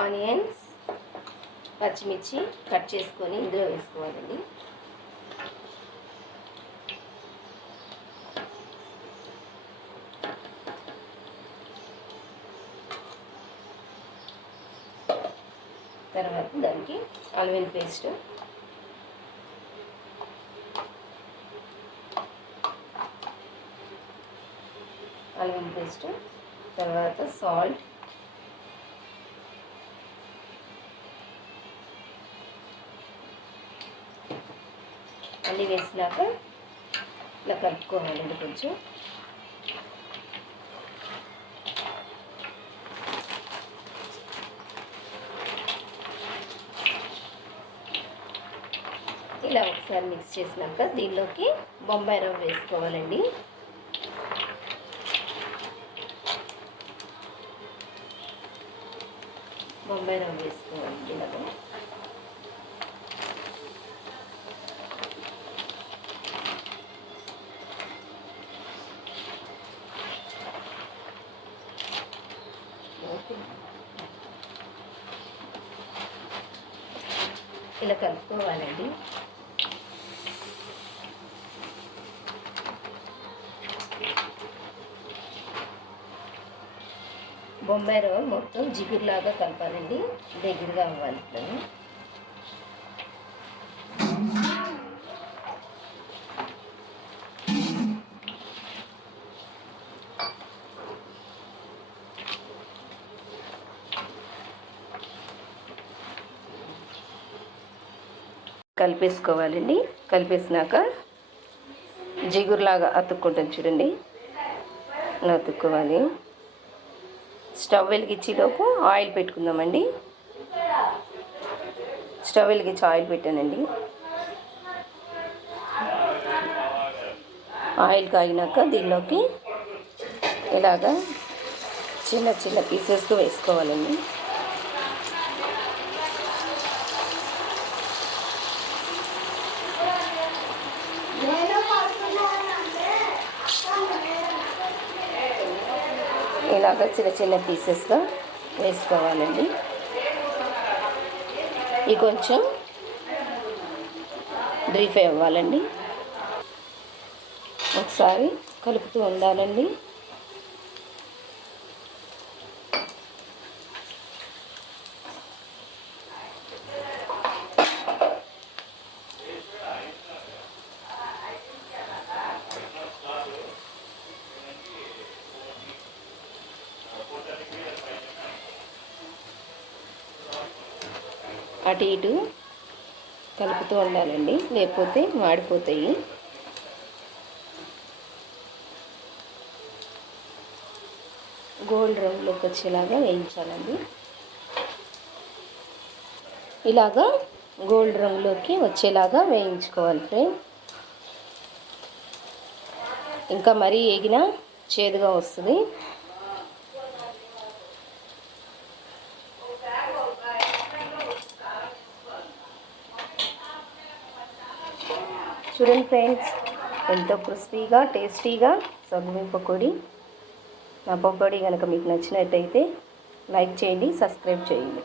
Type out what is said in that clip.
Onions పచ్చిమిర్చి cut చేసుకొని ఇందులో వేసుకోవాలండి. తర్వాత దానికి అల్వెన్ పేస్ట్. అల్వెన్ పేస్ట్. తర్వాత సాల్ట్. అన్నీ వేసినాక ఇలా కలుపుకోవాలండి కొంచెం. ఇలా ఒకసారి మిక్స్ చేసినాక దీనిలోకి బొంబాయి రవ్వ వేసుకోవాలండి. బొంబాయి రవ్వ వేసుకోవాలి ఇలాగా ఇలా కలుపుకోవాలండి. బొంబాయి రవ్వ మొత్తం జిగురులాగా కలపాలండి. దగ్గరగా అవ్వాలి ఇట్లా కలిపేసుకోవాలండి. కలిపేసినాక జిగురులాగా అతుక్కుంటుంది చూడండి. అతుక్కోవాలి. స్టవ్ వెలిగించేలోపు ఆయిల్ పెట్టుకుందామండి. స్టవ్ వెలిగించి ఆయిల్ పెట్టానండి. ఆయిల్ కాగినాక దీనిలోకి ఇలాగా చిన్న చిన్న పీసెస్గా వేసుకోవాలండి. ఇలాగ చిన్న చిన్న పీసెస్గా వేసుకోవాలండి. ఇవి కొంచెం డ్రీ ఫ్రై అవ్వాలండి. ఒకసారి కలుపుతూ ఉండాలండి. అటు ఇటు కలుపుతూ ఉండాలండి. లేకపోతే మాడిపోతాయి. గోల్డ్ రంగులోకి వచ్చేలాగా వేయించాలండి. ఇలాగా గోల్డ్ రంగులోకి వచ్చేలాగా వేయించుకోవాలి ఫ్రెండ్. ఇంకా మరీ ఏగినా చేదుగా వస్తుంది. చూడండి ఫ్రెండ్స్ ఎంతో క్రిస్పీగా టేస్టీగా సగ్గుమి పకోడీ. నా పకోడీ కనుక మీకు నచ్చినట్టయితే లైక్ చేయండి సబ్స్క్రైబ్ చేయండి.